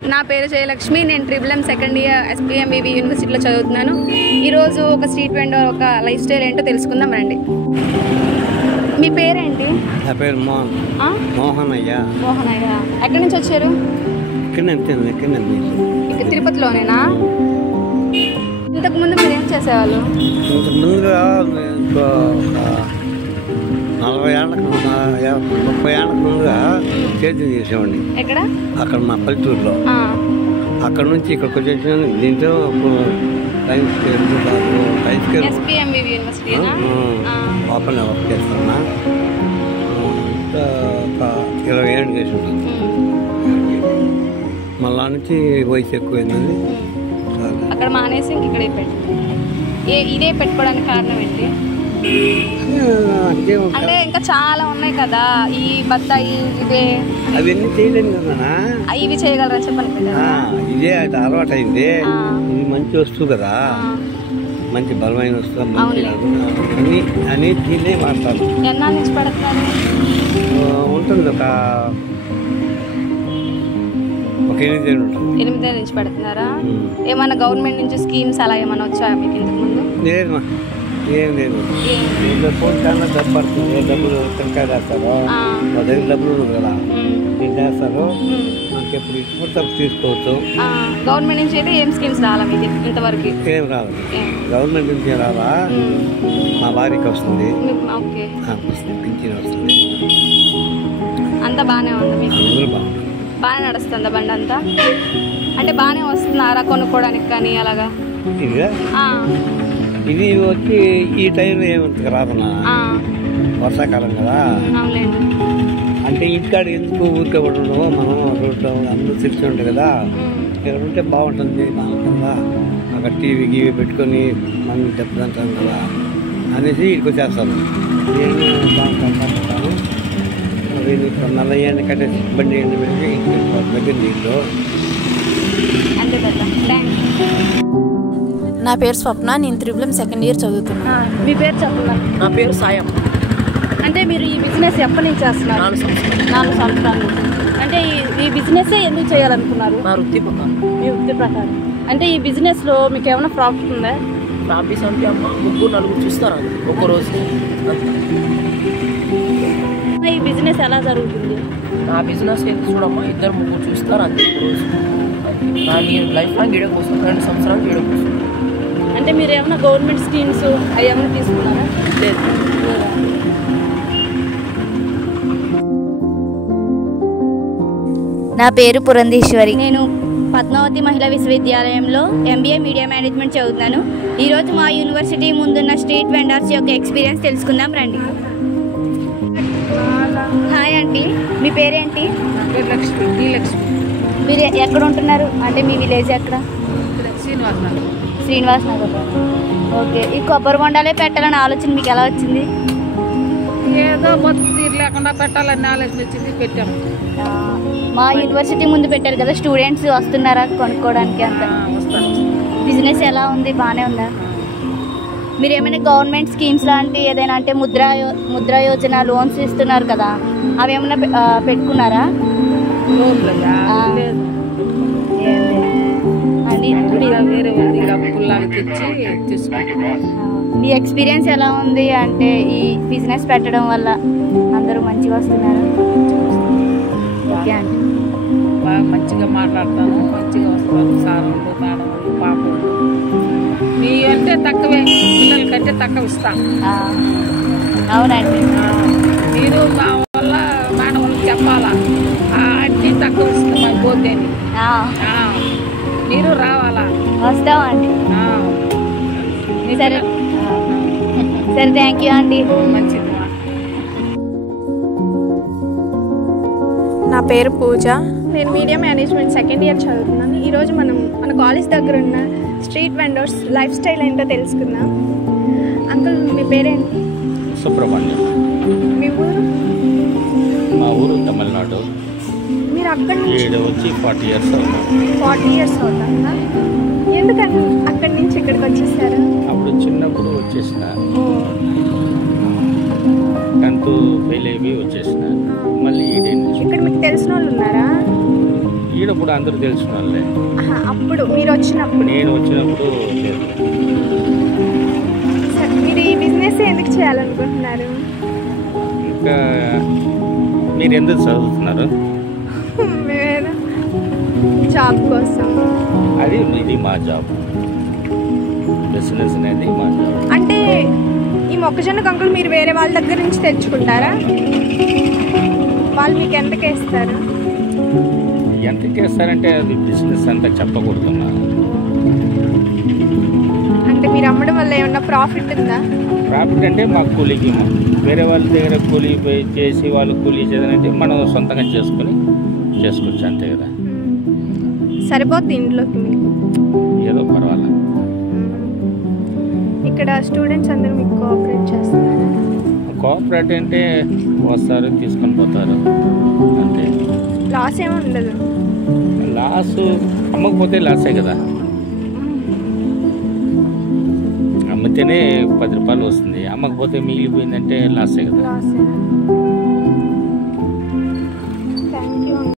నా పేరు జయలక్ష్మి. నేను ట్రిపుల్ సెకండ్ ఇయర్ SPMVV యూనివర్సిటీలో చదువుతున్నాను. ఈరోజు ఒక స్ట్రీట్ వెండర్ ఒక లైఫ్ స్టైల్ ఏంటో తెలుసుకుందాం రండి. మీ పేరేంటి? నా పేరు మోహనయ్య. మోహనయ్య. ఎక్కడి నుంచి వచ్చారు? ఇక్కడ తిరుపతిలోనేనా? ఇంతకు ముందు మీరు ఏం చేసేవాళ్ళు? ఇంతకు ముందుగా 30 ఏళ్ళకు ముందుగా సేద్యం చేసేవాడిని. ఎక్కడ? అక్కడ మా పల్లెటూరులో. అక్కడ నుంచి ఇక్కడికి వచ్చేసాను. దీంతో SPMVV యూనివర్సిటీనా ఓపెన్ వర్క్ చేస్తున్నా. ఒక 20 ఏళ్ళు చేసి ఉంటుంది. మళ్ళా నుంచి వయసు ఎక్కువైందని అక్కడ మానేసి ఇక్కడ ఇదే పెట్టుకోవడానికి కారణం ఏంటి? అంటే ఇంకా చాలా ఉన్నాయి కదా, ఈ బత్తాయి ఇదే అవన్నీ చేయలేము కదా. ఇవి చేయగలరా చెప్పండి. ఇదే అయితే అలవాటు అయింది. ఇది మంచి వస్తువు కదా, మంచి బలమైన వస్తువు. అన్ని తినే వాడతాను. ఎన్నాళ్ళ నుంచి పడుతున్నారు? ఉంటుంది ఒక 8 ఏళ్ళు ఉంటుంది. 8 ఏళ్ళ నుంచి పడుతున్నారా? ఏమన్నా గవర్నమెంట్ నుంచి స్కీమ్స్ అలా ఏమైనా వచ్చాయా మీకు ఇంతకు ముందు? లేదమ్మా, ఏం లేదు. ఫోన్ కన్నా డబ్బు పడుతుంది. ఏ డబ్బులు టెంకాయ చేస్తారో మా దగ్గర డబ్బులు ఉంది కదా, నేను చేస్తారు. మనకి ఎప్పుడు ఇప్పుడు తప్పు తీసుకోవచ్చు. గవర్నమెంట్ నుంచి అయితే ఏం స్కీమ్స్ రాలా మీకు ఇంతవరకు? ఏం రాదు. గవర్నమెంట్ నుంచి రావా? మా భార్యకి వస్తుంది, పింఛన్ వస్తుంది. అంతా బాగానే ఉంది మీకు? బాగుంది. బాగానే నడుస్తుందా బండి అంతా? అంటే బాగానే వస్తున్నారా కొనుక్కోవడానికి కానీ అలాగా? ఇది వచ్చి ఈ టైంలో ఏమంతగా రాదన్నా, వర్షాకాలం కదా. అంటే ఇంటికాడ ఎందుకు ఊరికే పడడం, మనం రోడ్లో అందరూ తెలిసి ఉంటుంది కదా, ఇక్కడ ఉంటే బాగుంటుంది. బాగుంటుందా అక్కడ టీవీ గీవీ పెట్టుకొని మనం చెప్తుంటాం కదా అనేసి ఇక్కడికి వచ్చేస్తాను. నేను బాగుంటాను. నల్ల ఎండ కట్టేసి బండి ఎండ పెట్టి దగ్గర నీళ్ళు. నా పేరు స్వప్న. నేను ట్రిపుల్ సెకండ్ ఇయర్ చదువుతున్నా. మీ పేరు చెప్పండి. నా పేరు సాయం. అంటే మీరు ఈ బిజినెస్ ఎప్పటి నుంచి చేస్తున్నారు? 4 సంవత్సరాలు. అంటే ఈ బిజినెస్ ఎందుకు చేయాలనుకున్నారు? నా వృత్తి ప్రకారం. మీ వృత్తి ప్రకారం. అంటే ఈ బిజినెస్లో మీకు ఏమైనా ప్రాఫిట్ ఉందా? ప్రాఫిట్స్ అంటే అమ్మ 3-4 చూస్తారు ఒక్కరోజు. ఈ బిజినెస్ ఎలా జరుగుతుంది? నా బిజినెస్ ఎంత చూడమ్మా, 2-3 చూస్తారు అంతే రోజు. నేను లైఫ్ లాంగ్ గీడ కోసం 2 సంవత్సరాలు గీడ కోసం. అంటే మీరు ఏమైనా గవర్నమెంట్ స్కీమ్స్ అవి ఏమైనా తీసుకున్నారా? లేదు. నా పేరు పురంధేశ్వరి. నేను పద్మావతి మహిళా విశ్వవిద్యాలయంలో MBA మీడియా మేనేజ్మెంట్ చదువుతున్నాను. ఈరోజు మా యూనివర్సిటీ ముందున్న స్ట్రీట్ వెండర్స్ యొక్క ఎక్స్పీరియన్స్ తెలుసుకుందాం రండి. హాయ్ ఆంటీ, మీ పేరేంటి? లక్ష్మి. మీరు ఎక్కడ ఉంటున్నారు? అంటే మీ విలేజ్ ఎక్కడ? శ్రీనివాస్ నగర్. ఓకే. ఈ కొబ్బరి బొండాలే పెట్టాలని ఆలోచన మీకు ఎలా వచ్చింది? ఏదో బతుకు తీరు లేకుండా పెట్టాలని ఆలోచన వచ్చింది, పెట్టాము. మా యూనివర్సిటీ ముందు పెట్టారు కదా, స్టూడెంట్స్ వస్తున్నారా కొనుక్కోవడానికి? అంత బిజినెస్ ఎలా ఉంది? బాగానే ఉందా? మీరు ఏమైనా గవర్నమెంట్ స్కీమ్స్ లాంటి ఏదైనా అంటే ముద్రా యోజన లోన్స్ ఇస్తున్నారు కదా, అవి ఏమైనా పెట్టుకున్నారా? మీ ఎక్స్పీరియన్స్ ఎలా ఉంది? అంటే ఈ బిజినెస్ పెట్టడం వల్ల అందరూ మంచిగా వస్తున్నారు? ఓకే అండి. బాగా మంచిగా మాట్లాడతాను, మంచిగా వస్తాను. సార్లు మేడంలు పాపలు మీ అంటే తక్కువే, పిల్లల కంటే తక్కువ ఇస్తాను. అవునండి. మీరు మా వల్ల మేడం చెప్పాలా, అన్నీ తక్కువ ఇస్తాం పోతే. మీరు రావాలా? వస్తామండి. సరే సరే, థ్యాంక్ యూ అండి. మంచిది. నా పేరు పూజ. నేను మీడియా మేనేజ్మెంట్ సెకండ్ ఇయర్ చదువుతున్నాను. ఈరోజు మనం మన కాలేజ్ దగ్గర ఉన్న స్ట్రీట్ వెండర్స్ లైఫ్ స్టైల్ ఏంటో తెలుసుకుందాం. అంకుల్, మీ పేరేంటి? సుబ్రహ్మణ్యం. మీ ఊరు? మా ఊరు తమిళనాడు. మీరు అక్కడి నుంచి వచ్చి 40 ఇయర్స్ అవుతుంది. 40 ఇయర్స్ అవుతుందా? ఎందుకని అక్కడి నుంచి ఇక్కడికి వచ్చేసారు? అప్పుడు చిన్నప్పుడు వచ్చేసిన, 10th ఫెయిల్ అయ్యి వచ్చేసిన. మళ్ళీ ఇక్కడ మీకు తెలిసిన వాళ్ళు ఉన్నారా? ఈడప్పుడు అందరూ తెలిసిన వాళ్ళే. అప్పుడు మీరు వచ్చినప్పుడు నేను వచ్చినప్పుడు లేదు. సరే, మీరు ఈ బిజినెస్ ఎందుకు చేయాలనుకుంటున్నారు? ఇంకా మీరు ఎందుకు చదువుతున్నారు? మేము జాబ్ కోసం. అది ఇది మా జాబ్. బిజినెస్ అనేది మా జాబ్. అంటే ఈ మొక్కజొన్న కంకులు మీరు వేరే వాళ్ళ దగ్గర నుంచి తెచ్చుకుంటారా? వాళ్ళు మీకు ఎంతకి ఇస్తారు? ఎంతకి ఇస్తారంటే అది బిజినెస్ అంతా చెప్పకూడదు. అంటే మీరు అమ్మడం వల్ల ఏమన్నా ప్రాఫిట్ ఉందా? ప్రాఫిట్ అంటే మాకు కూలీకి వేరే వాళ్ళ దగ్గర కూలీ పోయి చేసి వాళ్ళు కూలీ చేయాలంటే మనం సొంతంగా చేసుకోవచ్చు అంతే కదా. సరిపోద్ది ఇంట్లోకి మీకు? ఏదో పర్వాలేదు. ఇక్కడ స్టూడెంట్స్ అందరూ మీకు కోఆపరేట్ చేస్తున్నారు? కోఆపరేట్ అంటే వస్తారు తీసుకొని పోతారు అంతే. లాస్ ఏమి ఉండదు? లాస్ అమ్మకపోతే లాసే కదా. అమ్మితేనే 10 రూపాయలు వస్తుంది, అమ్మకపోతే మిగిలిపోయిందంటే లాసే కదా. లాస్